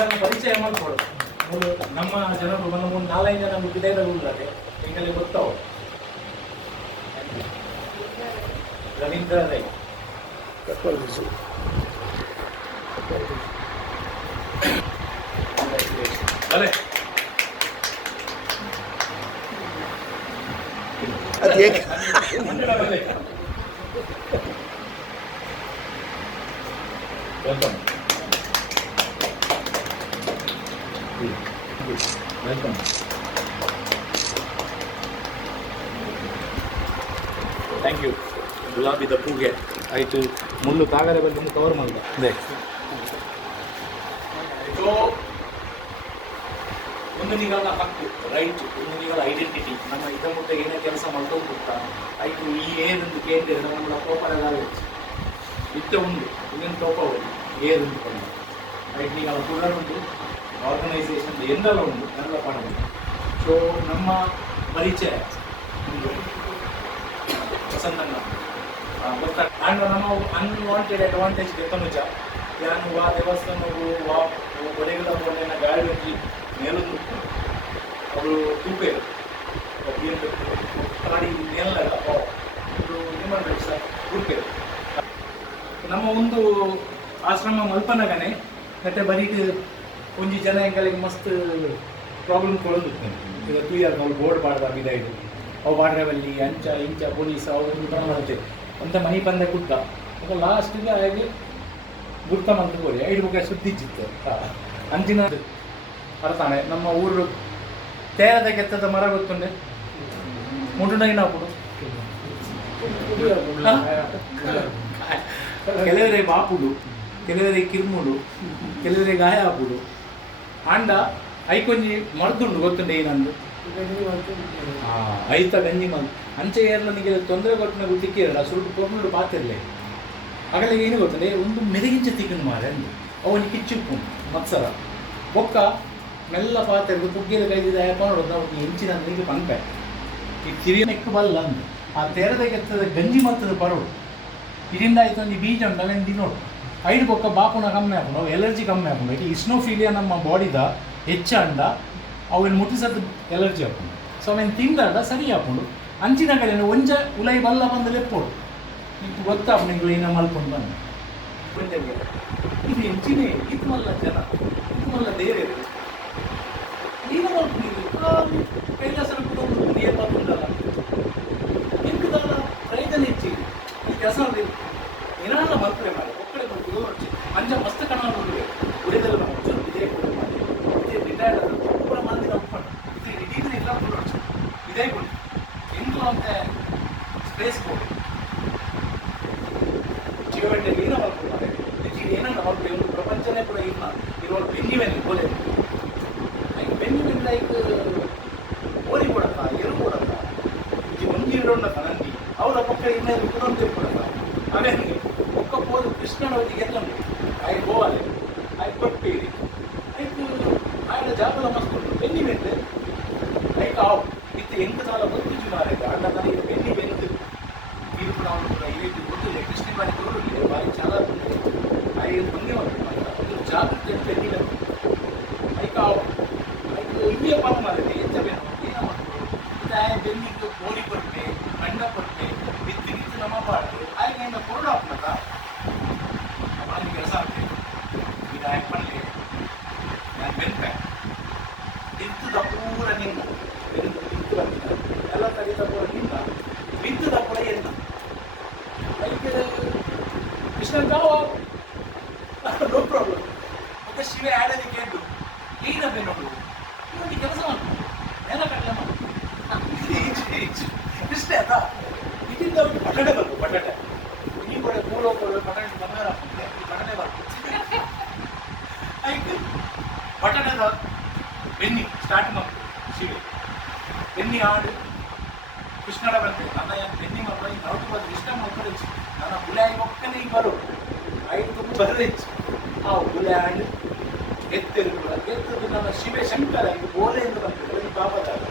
ಈಗಲ್ಲ ಪರಿಚಯ ಮಾಡ್ಕೊಳ್ಳೋದು ನಮ್ಮ ಜನರು ಒಂದು 4-5 ಜನ ವಿಧೇಯಗಳಿಲ್ಲದೆ ಈಗಲೇ ಗೊತ್ತಾವ. ರವೀಂದ್ರ ರೈ ಅಲೆ ವೆಲ್ಕಮ್ ವೆಲ್ಕಮ್. Thank you. ಗುಲಾಬಿದ ಪೂಗೆ ಆಯಿತು. ಮುಳ್ಳು ಕಾಗದ ಬಗ್ಗೆ ಕವರ್ ಮಾಡಿದೆ ಅದೇ. ಸೊ ಒಂದು ನಿಗಲ ಹಕ್ಕು, ರೈಟ್, ಒಂದು ನಿಗಲ ಐಡೆಂಟಿಟಿ. ನಮ್ಮ ಇದ ಮುಟ್ಟ ಏನೇ ಕೆಲಸ ಮಾಡ್ಕೊಂಡು ಗೊತ್ತಾ ಆಯಿತು. ಈ ಏನೊಂದು ಕೇಂದ್ರ ನಮ್ಮ ಕೋಪರದಾಗ ಇತ್ತ ಉಂಟು ಇನ್ನೊಂದು ತೋಪ ಹೋಗಿ ಏರುಂಟು ಕೊಂಡು ರೈಟ್. ನಿಗಲ ಕೂಡ ಉಂಟು, ಆರ್ಗನೈಸೇಷನ್ ಎಂದೆಲ್ಲ ಉಂಟು, ಎಲ್ಲ ಪಡೆದು. ಸೊ ನಮ್ಮ ಪರಿಚಯ ವಸಂತಣ್ಣ ಗೊತ್ತಾ. ಆ್ಯಂಡ್ ನಮ್ಮ ಅನ್ವಾಂಟೆಡ್ ಅಡ್ವಾಂಟೇಜ್ ಗೊತ್ತನುಜ ಯಾನು ವಾ ದೇವಸ್ಥಾನವು ವಾ ಒಡೆಗಳ ಬೋರ್ಡಿನ ಗಾಳಿ ಹಚ್ಚಿ ಮೇಲೊಂದು ಅವರು ತೂಪೇರು ಕರಾಡಿ ಎಲ್ಲ ಒಂದು ಹ್ಯೂಮನ್ ರೈಟ್ಸ್ ತೂಪೇರು. ನಮ್ಮ ಒಂದು ಆಶ್ರಮ ಮಲ್ಪನಗನೆ ಮತ್ತೆ ಬರೀಟ್ ಒಂಜಿ ಜನ ಎಂಗಳಿಗೆ ಮಸ್ತ್ ಪ್ರಾಬ್ಲಮ್ ಕೊಡೋದು. ಈಗ 2 years ಅವ್ರು ಬೋರ್ಡ್ ಮಾಡ್ದಾಗ ಇದಾಯಿತು. ಅವು ಬಾಡ್ರವಲ್ಲಿ ಅಂಚ ಇಂಚ ಪೊಲೀಸ್ ಅವರು ಮಾಡ್ತೇವೆ ಅಂತ ಮನೆ ಬಂದ ಗುಡ್ಡ ಈಗ ಲಾಸ್ಟಿಗೆ ಹಾಗೆ ಗುರ್ತ ಮಂತ್ರಿ 5 ಬುಕ್ಕ ಸುದ್ದಿಚ್ಚಿತ್ತು ಅಂಚಿನ ಅರ್ಥಾನೆ. ನಮ್ಮ ಊರು ತೇರದ ಕೆತ್ತದ ಮರ ಗೊತ್ತುಂಡೆ ಮುಂಡುನೈನಾಪುಡು ಕೆಲವರೇ ಬಾಪುಡು, ಕೆಲವರೇ ಕಿರ್ಮುಡು, ಕೆಲವರೇ ಗಾಯ ಹಾಪುಡು. ಆಂಡ ಐಕೊಂಜಿ ಮರ್ದುಂಡು ಗೊತ್ತುಂಡೆ ಏನಂದು ಐತ ಗಂಜಿ ಮಲ್ ಅಂಚೆ ಏರ್ನಿಗೆ ತೊಂದರೆ ಕೊಟ್ಟಿನ ತಿಕ್ಕಿರಲ್ಲ ಸುರುಟು ಕೊರ್ನುಡು ಪಾತಿರ್ಲೆ ಆಗಲೇ ಏನು ಗೊತ್ತಂಡೆ ಒಂದು ಮೆದಗಿಂಚ ತಿಕ್ಕನು ಮಾರೆ ಅಂದು ಅವನಿಗೆ ಕಿಚ್ಚುಪ್ಪು ಮತ್ಸರ ಬೊಕ್ಕ ಮೆಲ್ಲ ಪಾತಿರ್ದು ಪುಗ್ಗಿರ ಕೈದಿದ ನೋಡೋದು ಅವ್ನಿಗೆ ಹೆಂಚಿನ ನೀರು ಪಂಪೆ ಈ ಕಿರಿಯ ನೆಕ್ಕು ಬಲ್ಲ ಅಂದು ಆ ತೆರದ ಕೆತ್ತದ ಗಂಜಿ ಮತ್ತದ ಪರವು ಇದರಿಂದ ಆಯ್ತು ಒಂದು ಬೀಜ ಉಂಟಲ್ಲ ಎಂದು ನೋಡು 5 ಬೊಕ್ಕ ಬಾಪುನ ಕಮ್ಮಿ ಹಾಕೊಂಡು ಅವು ಎಲರ್ಜಿ ಕಮ್ಮಿ ಹಾಕೊಂಡು ಈ ಇಸ್ನೋಫೀಲಿಯಾ ನಮ್ಮ ಬಾಡಿದ ಹೆಚ್ಚ ಅಂಡ ಅವನು ಮುಟ್ಟಿಸೋದು ಎಲರ್ಜಿ ಹಾಕೊಂಡು. ಸೊ ಅವನು ತಿಂದಾಡ ಸರಿ ಹಾಕೊಂಡು ಅಂಚಿನ ಕಡೆ ಒಂಜ ಉಲೈ ಬಲ್ಲ ಬಂದು ಲೆಪ್ಪೋಡು ಇದು ಗೊತ್ತಾಗ ನಿಂಗೆ ಏನೋ ಮಲ್ಕೊಂಡು ಬಂದು ಇದು ಹೆಂಚಿನೇ ಇದು ಮಲ್ಲ ಜನ ಇದು ಮಲ್ಲ ಬೇರೆ ಏನು ಮಾಡ್ಕೊಂಡು ಕೈಲಾಸ ನೀರು ಬಂದುಂಟಲ್ಲ ನಿಂಕುದಲ್ಲ ರೈತನ ಹೆಚ್ಚಿ ಈ ಕೆಲಸ ಏನಾರ ಮಲ್ಪಡೆ ಮಾಡಿ ಒಕ್ಕಡೆ ಬರ್ತೀವಿ ನೋಡಿ ಅಂಚ ಮಸ್ತ್ ಕಣ ನೋಡಿದೆ ಉಳಿದೆಲ್ಲ ನಾವು ಇದೇ ಕೊಡು ಮಾಡಿ ಇದೇ ರಿಟೈರ್ಡ್ ಪೂರ ಮಂದಿ ಒಪ್ಕೊಂಡು ಇದು ಇದೀಗ ಇಲ್ಲ ನೋಡೋದು ಇದೇ ಕೊಡಿ ಎಂಟು ಅಂತ ಸ್ಪೇಸ್ ಕೊಡಿ ಜೀವಗಂಟೆ ನೀರ ಮಲ್ಕೊಂಡು ಇದು ಏನೋ ಮಲ್ಪಡೆ ಒಂದು ಪ್ರಪಂಚನೇ ಕೂಡ ಇಲ್ಲ ಇರುವಾಗ ಬೆನ್ನಿವೆಲ್ಲಿ ಬೋಲೆ ಲೈಕ್ ಬೆನ್ನಿವೆಲ್ಲಿ ಲೈಕ್ ಓರಿ ಕೊಡಕ್ಕ ಎರು ಕೊಡಕ್ಕ ಈ ಒಂದು ಇರೋಣ ನಂದಿ ಅವರ ಪಕ್ಕ ಇನ್ನೇನು ಕುದಂತೆ ಕೊಡಕ್ಕ ಅವೇ ಒಕ್ಕ ಹೋದು ಕೃಷ್ಣನ ಹೊತ್ತಿಗೆ ಎತ್ತಂಡು ಆಯ್ತು ಹೋಗಲೆ ಆಯ್ತು ಕೊಟ್ಟೀರಿ ಆಯ್ತು ಆಯ್ತು ಜಾಗಲ ಮಸ್ಕೊಂಡು ಬೆನ್ನಿ ಬೆಂದು ಆಯ್ತು ಆವು ಇತ್ತು ಎಂಟು ಸಾಲ ಗೊತ್ತಿದ್ದು ಮಾರಾಯ್ತು ಅಣ್ಣ ನನಗೆ ಬೆನ್ನಿ ಬೆಂದು ಇದು ಕೂಡ ಅವನು ಕೂಡ ಇವತ್ತು ಗೊತ್ತಿಲ್ಲ ಕೃಷ್ಣ ಬಾರಿ ತೋರಿಲ್ಲ ಬಾರಿ ಚಾಲ ಆಯ್ತು ಬಂದೇ ಒಂದು ಜಾಗೃತಿ ಬೆನ್ನಿ ಬೆಂದು ಆಯ್ತು ಆವು ಆಯ್ತು ಇಲ್ಲಿಯೇ ಪಾಪ ಮಾರೈತೆ ಎಂತ ಬೆನ್ನು ಏನೋ ಮಾಡ್ಕೊಂಡು ಬೆನ್ನಿಗೆ ಗೋರಿ ಕೊಟ್ಟೆ ಅಣ್ಣ ಕೊಟ್ಟೆ ಬಿತ್ತು ಬಿತ್ತು ನಮ್ಮ ಪಾಡು ಆಯ್ತು ಎಂತ ಕೊರಡು ಹಾಕ್ನಕ ಮಾಡಿ ಕೆಲಸ ಆಗ್ತದೆ ಇದು ಆಯ್ತು ಮಾಡಲಿ ನಾನು ಬೆನ್ಪೆ ಬಿತ್ತದ ಪೂರ ನಿನ್ನ ಬಿತ್ತು ಬರ್ತೀನಿ ಎಲ್ಲ ತೆಗಿತ ಪೂರ ನಿನ್ನ ಬಿತ್ತದ ಪೂರ ಎನ್ನ ಅದಕ್ಕೆ ಕೃಷ್ಣ ಕಾವು ನೋ ಪ್ರಾಬ್ಲಮ್ ಮತ್ತೆ ಶಿವೆ ಆಡೋದು ಕೇಳು ಏನ ಬೆನ್ನೋಡು ಇವನಿಗೆ ಕೆಲಸ ಮಾಡ್ಕೊಂಡು ನೆಲ ಕಟ್ಟಲೆ ಮಾಡಿ ಇಷ್ಟೇ ಅದ ಇದರಿಂದ ಅವ್ರಿಗೆ ಬಟಾಟೆ ಬರ್ಬೇಕು ಬಟಾಟೆ ಈ ಕಡೆ ಮೂಲ ಬಟಾಟೆ ಬಂಗಾರ ಬಟಾಟೆ ಬರ್ತದೆ ಆಯ್ತು ಬಟಾಟೆದ ಬೆನ್ನಿ ಸ್ಟಾರ್ಟ್ ಮಾಡ್ತು ಶಿವೆ ಬೆನ್ನಿ ಆಡು ಕೃಷ್ಣಡ ಬರ್ತದೆ ನನ್ನ ಬೆನ್ನಿ ಮಕ್ಕಳು ಈಗ ಅವ್ರು ಬಂದು ಇಷ್ಟ ಮಾಡ್ಕೊಂಡು ನನ್ನ ಗುಲಾಯಿ ಮಕ್ಕಳೇ ಈಗ ಬರೋ ಐದು ತುಂಬ ಬರಲಿಚ್ಚು ಆ ಗುಲಾಯಿ ಎತ್ತಿರುವುದು ನಮ್ಮ ಶಿವೆ ಶಂಕರ ಇದು ಬೋಲೆ ಎಂದು ಬರ್ತದೆ ಈ ಪಾಪದಾಗ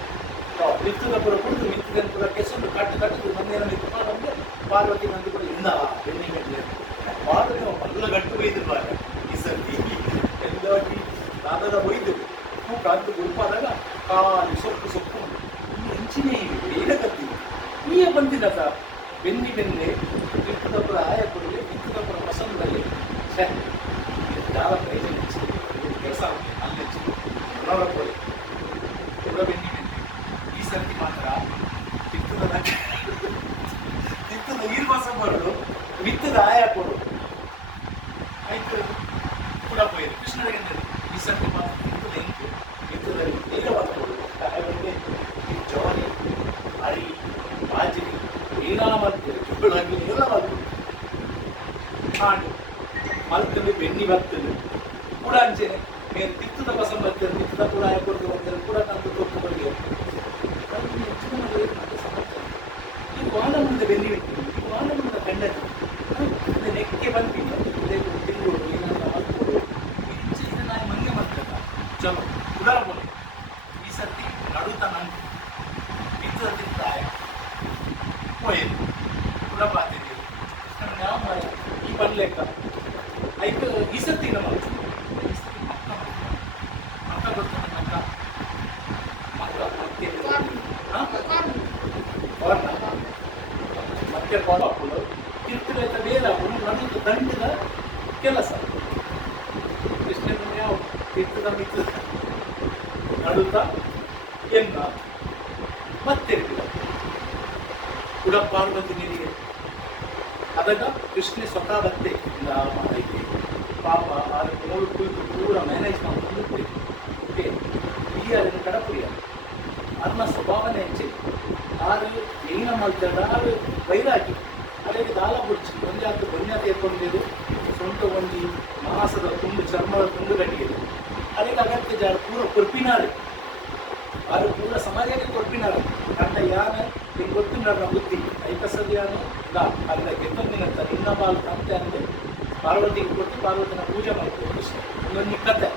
ಮಿತ್ತದ ಪುರ ಕುಡಿದು ಮಿತ್ತಿದ ಪುರ ಕೆಸರು ಕಟ್ಟು ಮಂದಿರ ಮಿತ್ತು ಪಾರ್ವತಿ ಮಂದಿ ಕೂಡ ಇಂದ ಬೆನ್ನಿ ಗಟ್ಟಲೆ ಪಾರ್ವತಿ ಮಲ್ಲ ಗಟ್ಟು ಬೈದು ಬಾರ ಈ ಸರ್ತಿ ಎಲ್ಲೋಗಿ ಕಾಲಿ ಸೊಪ್ಪು ಹೆಂಚಿನೇ ಬೇಗ ಕತ್ತಿ ನೀಯೇ ಬಂದಿಲ್ಲ ಸರ್ ಬೆನ್ನಿ ಬೆನ್ನೆ ಕಿತ್ತದಪ್ಪರ ಆಯ ಕೊಡಲಿ ಕಿತ್ತದಪ್ಪರ ಪಸಂದಲ್ಲಿ ಯಾವ ಪ್ರಯೋಜನ ಕೆಲಸ ಅಲ್ಲಿ ನೋಡಕೊಳ್ಳಿ ಕೂಡ ಬೆನ್ನಿ ಬೆನ್ನೆ ಈ ಸರ್ತಿ ಮಾತ್ರ ಕಿತ್ತದ ಈ ಮಾಸ ಮಾಡೋದು ಮಿತ್ತದ ಆಯ ಕೊಡು ಆಯ್ತು ಕೂಡ ಹೋಯ್ತು ಕೃಷ್ಣನಿಗೆ ಈ ಸರ್ತಿ ಮಾತ್ರ ಕಿತ್ತದ ಎಂಟು ಮಿತ್ತದಲ್ಲಿ ಬೇಗ ಮಾಡ್ಕೊಡು ಈ ಜೋನಿ ಅರಿ ಬಾಜಿರಿ ಏನ ಮಾಡ್ತೇವೆ ಚುಕ್ಕಳಾಗಿ ಎಲ್ಲ ಮಾಡ್ತೀವಿ ಹಾಡು ಮಲ್ತಲ್ಲಿ ಬೆನ್ನಿ ಬರ್ತದೆ ಕೂಡ ಅಂಚೆನೆ ಮೇಲೆ ತಿತ್ತದ ಬಸ ಬರ್ತದೆ ತಿತ್ತದ ಕೂಡ ಹಾಕೊಡ್ದು ಬರ್ತದೆ ಕೂಡ ತಂದು ತೊಟ್ಟು ಬರ್ತದೆ ಈ ವಾದ ಮುಂದೆ ಬೆನ್ನಿ ಬಿಡ್ತೀನಿ ಈ ವಾದ ಮುಂದೆ ಕಂಡದ್ದು ನೆಕ್ಕೆ ಬಂದ್ಬಿಟ್ಟು ತಿರುಗೋಡು ಏನಾದ್ರು ಮಲ್ಕೊಡು ಇಂಚಿನ ನಾನು ಮಂಗೆ ಮಾಡ್ತೇನೆ ಚಲೋ ಕೂಡ ಬೋಲಿ ಈ ಸರ್ತಿ ನಡುತ್ತ ನಂಗೆ ತಿತ್ತದ ತಿಂತಾಯ ಹೋಯ್ತು ಕೂಡ ಬಾತಿದ್ದೀವಿ ಯಾವ ಈ ಬರ್ಲೆಕ್ಕ ಆಯ್ತು ಈ ಸರ್ತಿ ನಮ್ಮ ಮಕ್ಕ ಗೊತ್ತಾಗ ಮತ್ತೆ ಕಾಲ್ ಹಾಕೊಂಡು ಕಿರ್ತಿರೈತ ಬೇರೆ ಹಾಕೊಂಡು ನಡುತ್ತ ದಂಡದ ಕೆಲಸ ಕೃಷ್ಣ ಯಾವ ಕಿರ್ತದ ಮಿತ್ತದ ನಡುತ್ತ ಎನ್ನ ಮತ್ತೆ ಕೂಡ ಪಾರ್ವತಿ ನೀರಿಗೆ ಅದಾಗ ಕೃಷ್ಣ ಸ್ವತಃ ಬತ್ತೆ ಐತೆ ಪಾಪ ಅದಕ್ಕೆ ಮೂರು ಕುಳಿತು ಪೂರ ಮ್ಯಾನೇಜ್ ಮಾಡ್ಕೊಂಡು ಓಕೆ ಹಿರಿಯರನ್ನು ಕಡಪುರಿಯ ಅದನ್ನ ಸ್ವಭಾವನೆ ಹೆಚ್ಚೆ ಆರು ಏನ ಮಾಡ್ತಾರೆ ಆರು ವೈರಾಗಿ ಅದಕ್ಕೆ ದಾಲ ಬುಡ್ಚಿ ಒಂದೇ ಅದು ಬನ್ಯ ತೇರ್ಕೊಂಡಿದ್ದು ಸೊಂಟ ಒಂದಿ ಮಾಸದ ತುಂಡು ಚರ್ಮದ ತುಂಡು ಕಟ್ಟಿದ್ದು ಅದಕ್ಕೆ ಅಗತ್ಯ ಜಾರ ಪೂರ ಕೊರ್ಪಿನಾರೆ ಅದು ಪೂರ ಸಮಾಜಕ್ಕೆ ಕೊರ್ಪಿನಾರೆ ಕಂಡ ಯಾನ ನಿಮ್ಗೆ ಗೊತ್ತಿನ ಬುದ್ಧಿ ಐಕಸದಿಯಾನು ಅಲ್ಲ ಗೆತ್ತೊಂದಿನಂತಾರೆ ಇನ್ನೊಬ್ಬ ತಂತೆ ಅಂದರೆ ಪಾರ್ವತಿಗೆ ಕೊಟ್ಟು ಪಾರ್ವತಿನ ಪೂಜೆ ಮಾಡ್ತಾರೆ ಕೃಷ್ಣ ಇನ್ನೊಂದು ಕತೆ